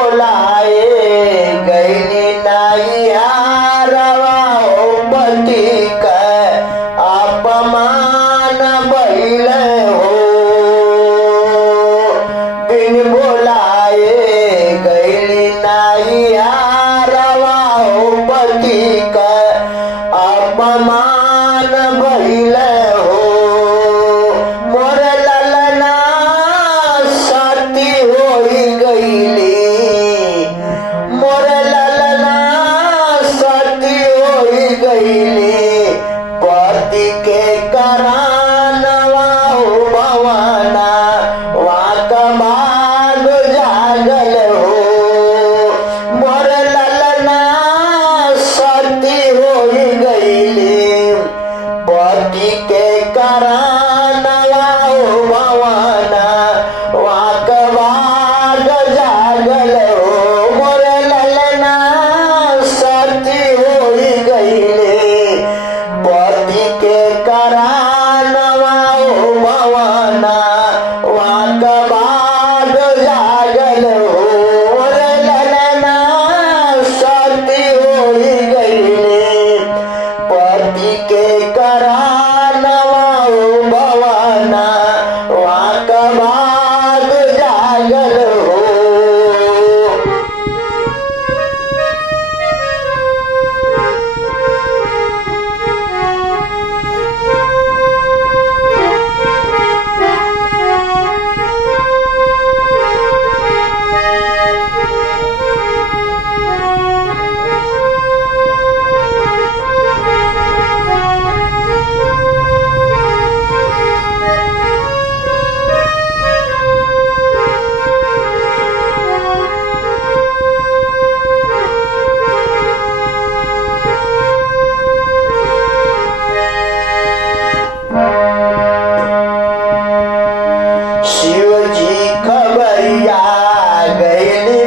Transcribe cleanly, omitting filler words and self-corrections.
बोलाए गईली नाही हारवा हो पती काय अपमान बैल हो बिन बोलाए गईली नाही हारवा हो पती काय अपमान बैल हो मोर ललना साथी होई गईली मोर ललना साथी होई गईली पति के करानवा हो भवना वाक भाग जागल हो मोर ललना साथी होई गईली पति के करानवा हो भवना वाक भाग जागल हो मोर ललना साथी होई गईले पति के करानवा हो भवना वाक भाग जागल हो मोर ललना साथी होई गईले पति के करानवा हो भवना वाक भाग जागल हो शिवजी खबरिया गईली